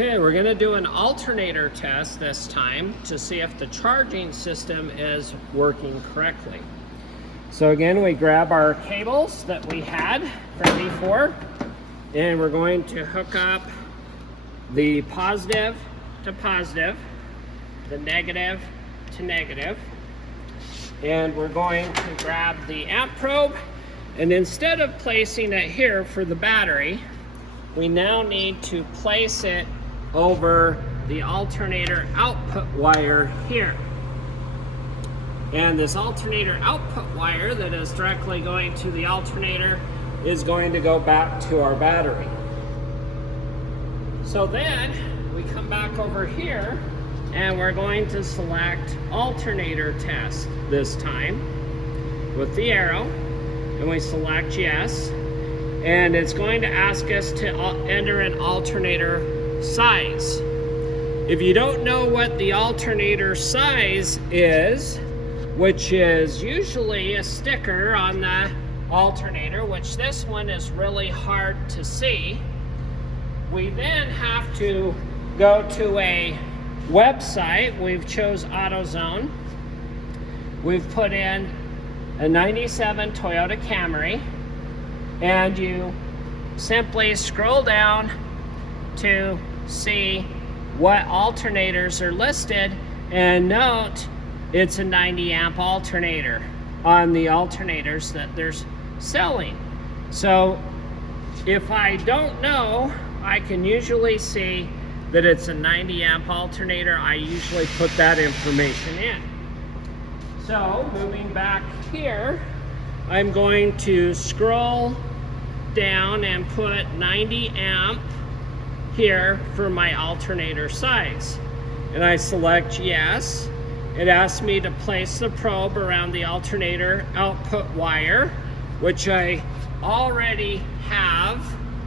Okay, we're going to do an alternator test this time to see if the charging system is working correctly. So again, we grab our cables that we had from before, and we're going to hook up the positive to positive, the negative to negative, and we're going to grab the amp probe, and instead of placing it here for the battery, we now need to place it over the alternator output wire here. And this alternator output wire that is directly going to the alternator is going to go back to our battery. So then we come back over here and we're going to select alternator test this time with the arrow, and we select yes, and it's going to ask us to enter an alternator size. If you don't know what the alternator size is, which is usually a sticker on the alternator, which this one is really hard to see, we then have to go to a website. We've chose AutoZone. We've put in a 97 Toyota Camry, and you simply scroll down to see what alternators are listed, and note it's a 90 amp alternator on the alternators that they're selling. So if I don't know, I can usually see that it's a 90 amp alternator. I usually put that information in. So moving back here, I'm going to scroll down and put 90 amp here for my alternator size. And I select yes. It asks me to place the probe around the alternator output wire, which I already have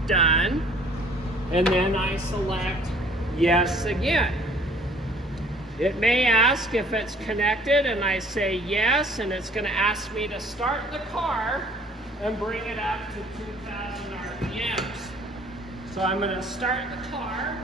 done. And then I select yes again. It may ask if it's connected, and I say yes, and it's going to ask me to start the car and bring it up to 2,000 RPMs. So I'm going to start the car.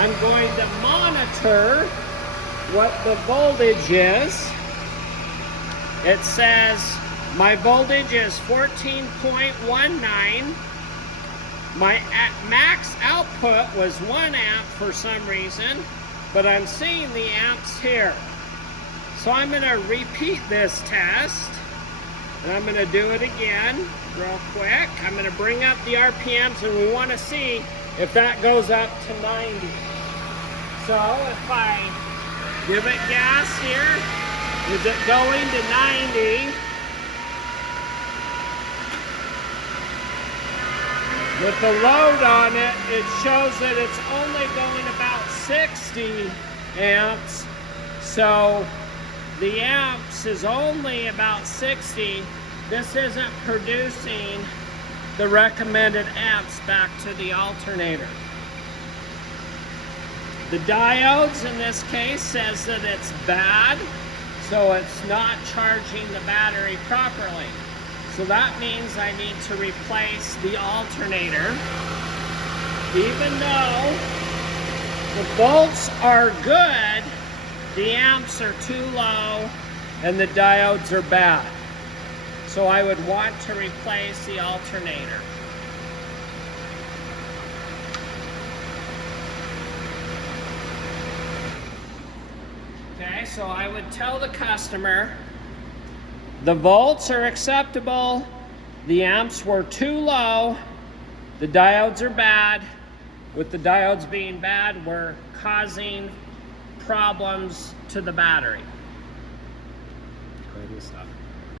I'm going to monitor what the voltage is. It says my voltage is 14.19. My max output was 1 amp for some reason, but I'm seeing the amps here. So I'm going to repeat this test, and I'm going to do it again real quick. I'm going to bring up the RPMs, and we want to see if that goes up to 90. So if I give it gas here, is it going to 90? With the load on it, it shows that it's only going about 60 amps. So the amps is only about 60. This isn't producing the recommended amps back to the alternator. The diodes in this case says that it's bad, so it's not charging the battery properly. So that means I need to replace the alternator. Even though the volts are good, the amps are too low and the diodes are bad. So I would want to replace the alternator. Okay, so I would tell the customer the volts are acceptable, the amps were too low, the diodes are bad. With the diodes being bad, we're causing problems to the battery. Go ahead and stop.